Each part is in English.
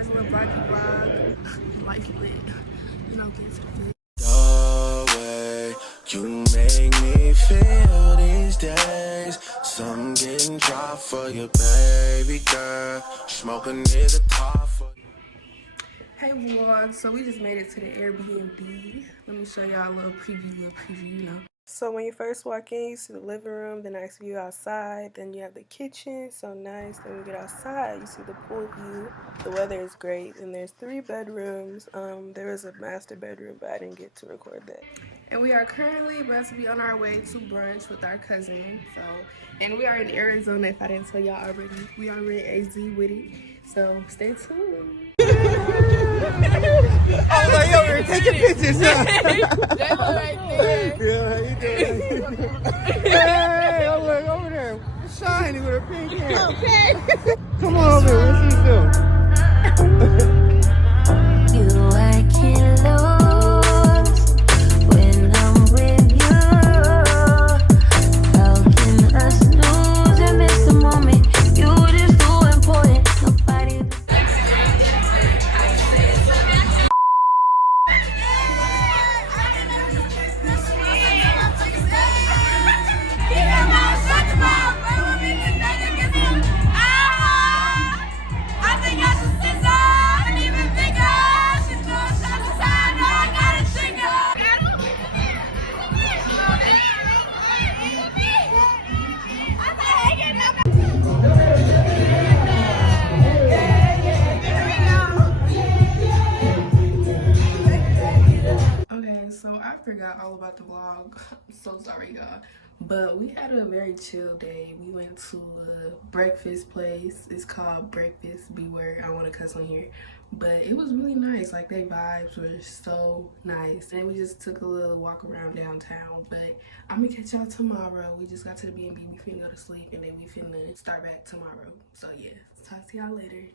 first little vlog. Life lit. You know, get to the The way you make me feel these days. Some getting dry for your baby girl. Smoking near the top for you. Hey vlog, so we just made it to the Airbnb. Let me show y'all a little preview, you know. So when you first walk in, you see the living room, the nice view outside, then you have the kitchen, so nice. Then we get outside, you see the pool view. The weather is great, and there's 3 bedrooms. There is a master bedroom, but I didn't get to record that. And we are currently about to be on our way to brunch with our cousin. And we are in Arizona, if I didn't tell y'all already. We are in AZ with it, so stay tuned. I was like, yo, we're taking pictures. They were right there. Yeah, how you doing? Hey, oh look over there, shiny with her pink hair. Okay. Come on over here. What's she doing? You I can't lose when I'm with you. How can I snooze and miss the moment? You just too important. Nobody. Okay, so I forgot all about the vlog. I'm so sorry, y'all. But we had a very chill day. We went to a breakfast place. It's called Breakfast Beware. I want to cuss on here. But it was really nice. Like, their vibes were so nice. And we just took a little walk around downtown. But I'm going to catch y'all tomorrow. We just got to the B&B. We finna go to sleep. And then we finna start back tomorrow. So, yeah. Talk to y'all later.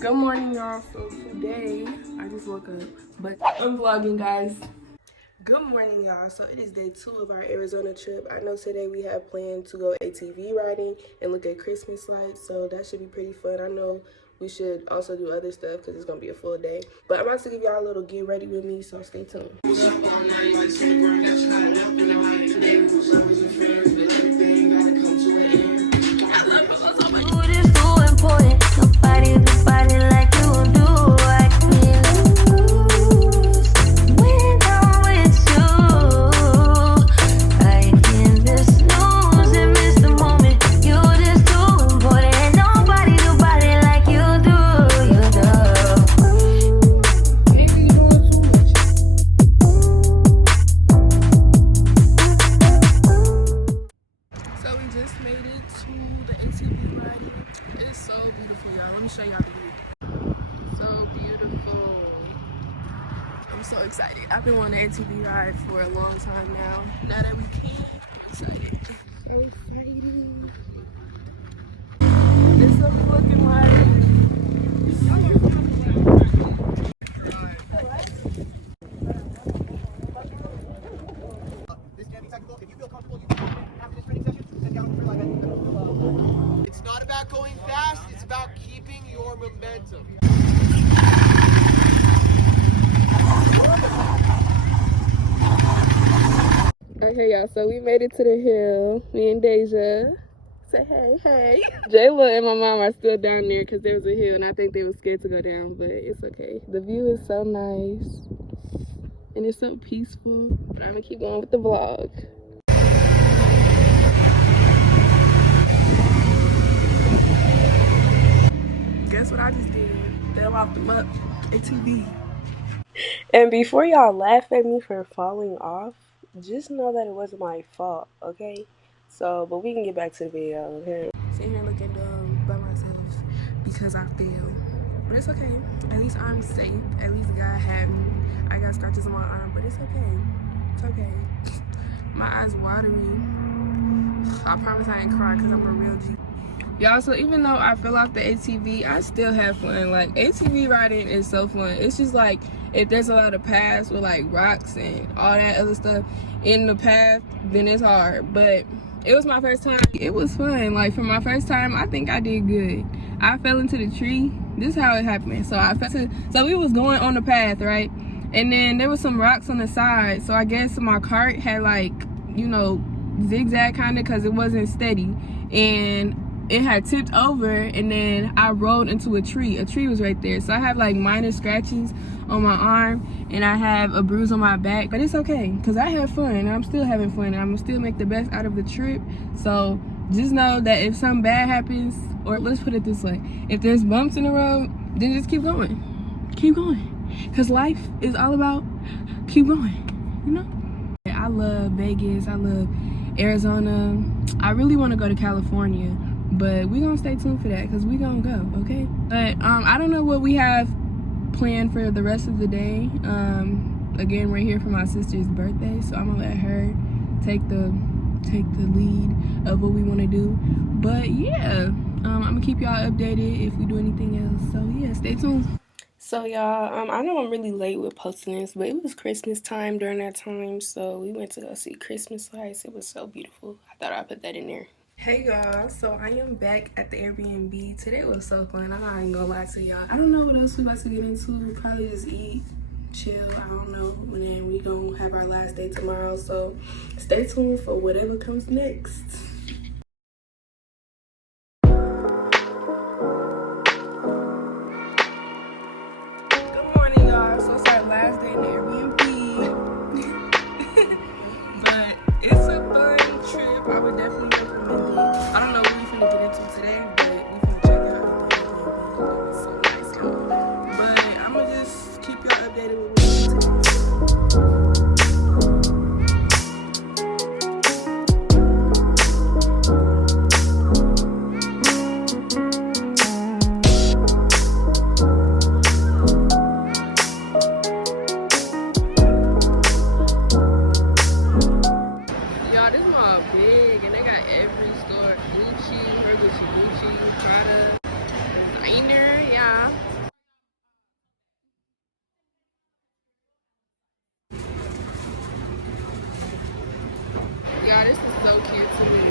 Good morning, y'all. So today I just woke up, but I'm vlogging, guys. Good morning, y'all. So it is day 2 of our Arizona trip. I know today we have planned to go ATV riding and look at Christmas lights, so that should be pretty fun. I know we should also do other stuff because it's gonna be a full day, but I'm about to give y'all a little get ready with me, so stay tuned. You just too important. Nobody like you do. I can't lose when I'm with you. I can't just snooze and miss the moment. You just too important. Ain't nobody like you do. You do. Maybe you're doing too much. So we just made it to the ATV riding. It's so beautiful, y'all. Let me show y'all the view. So beautiful. I'm so excited. I've been wanting an ATV ride for a long time now. Now that we can, I'm excited. So excited. This is what we're looking like. This can be technical. If you feel comfortable, you can after this training session, sit down and relax. It's not about going fast, it's about keeping your momentum. Okay, y'all, so we made it to the hill. Me and Deja. Say hey, hey. Jayla and my mom are still down there because there was a hill and I think they were scared to go down, but it's okay. The view is so nice and it's so peaceful. But I'm gonna keep going with the vlog. Guess what I just did? Fell off the muck. ATV. And before y'all laugh at me for falling off, just know that it wasn't my fault, okay? So, but we can get back to the video, okay? Sitting here looking dumb by myself because I failed. But it's okay. At least I'm safe. At least God had me. I got scratches on my arm, but it's okay. It's okay. My eyes watery. I promise I ain't cry because I'm a real G. Y'all, so even though I fell off the ATV, I still have fun. Like, ATV riding is so fun. It's just like, if there's a lot of paths with like rocks and all that other stuff in the path, then it's hard. But It was my first time. It was fun. Like, for my first time, I think I did good. I fell into the tree. This is how it happened. So we was going on the path, right? And then there was some rocks on the side. So I guess my cart had, like, you know, zigzag kind of, because it wasn't steady. And it had tipped over, and then I rolled into a tree. A tree was right there. So I have, like, minor scratches on my arm, and I have a bruise on my back, but it's okay because I have fun. I'm still having fun, and I'm gonna still make the best out of the trip. So just know that if something bad happens, or let's put it this way, if there's bumps in the road, then just keep going, because life is all about keep going, you know. I love Vegas, I love Arizona. I really want to go to California, but we're gonna stay tuned for that because we're gonna go, okay? But I don't know what we have planned for the rest of the day. Again, we're here for my sister's birthday, so I'm gonna let her take the lead of what we want to do. But yeah, I'm gonna keep y'all updated if we do anything else. So yeah, stay tuned. So y'all, I know I'm really late with posting this, but it was Christmas time during that time, so we went to go see Christmas lights. It was so beautiful. I thought I'd put that in there. Hey y'all, so I am back at the Airbnb. Today was so fun. I'm not even gonna lie to y'all. I don't know what else we about to get into. We'll probably just eat, chill, I don't know. And then we gonna have our last day tomorrow, so stay tuned for whatever comes next. Good morning, y'all. So it's our last day in the Airbnb. But it's a fun trip. I would definitely recommend it. I don't know what we're finna get into today, but we're finna check out the Airbnb. It was so nice, y'all. But I'm gonna just keep y'all updated with what we do today. Y'all, this mall big, and they got every store. Gucci, Prada, designer, yeah. Y'all, this is so cute to me.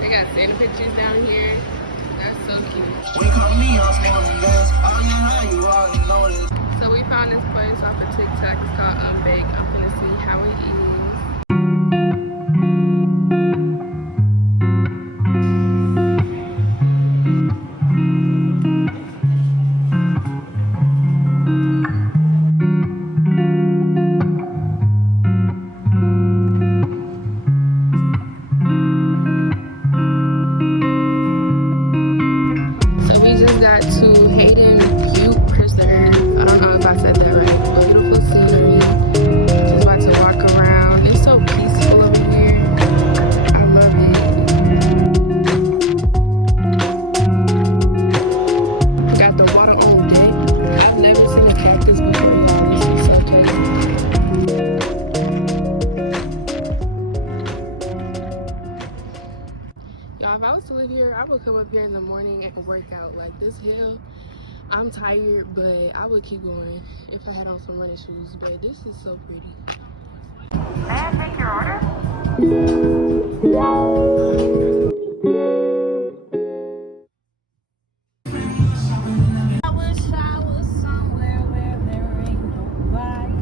They got Santa pictures down here. That's so cute. So we found this place off of TikTok. It's called Unbake. I'm gonna see how it is. If I was to live here, I would come up here in the morning and work out. Like, this hill, I'm tired, but I would keep going if I had on some running shoes. But this is so pretty. May I take your order? I wish I was somewhere where there ain't nobody.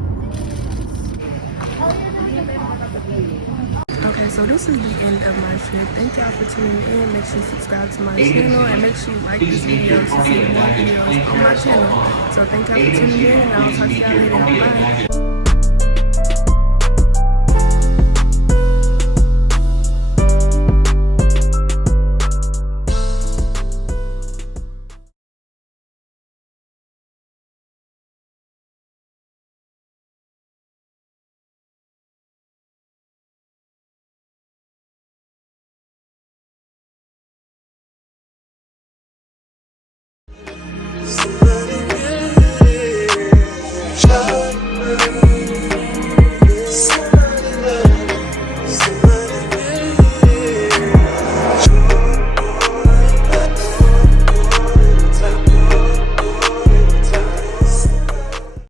Okay, so this is the end of my trip. Thank y'all for tuning in. Make sure you subscribe to my channel and make sure you like this video to see more videos on my channel. So thank y'all for tuning in, and I'll talk to y'all later. Bye.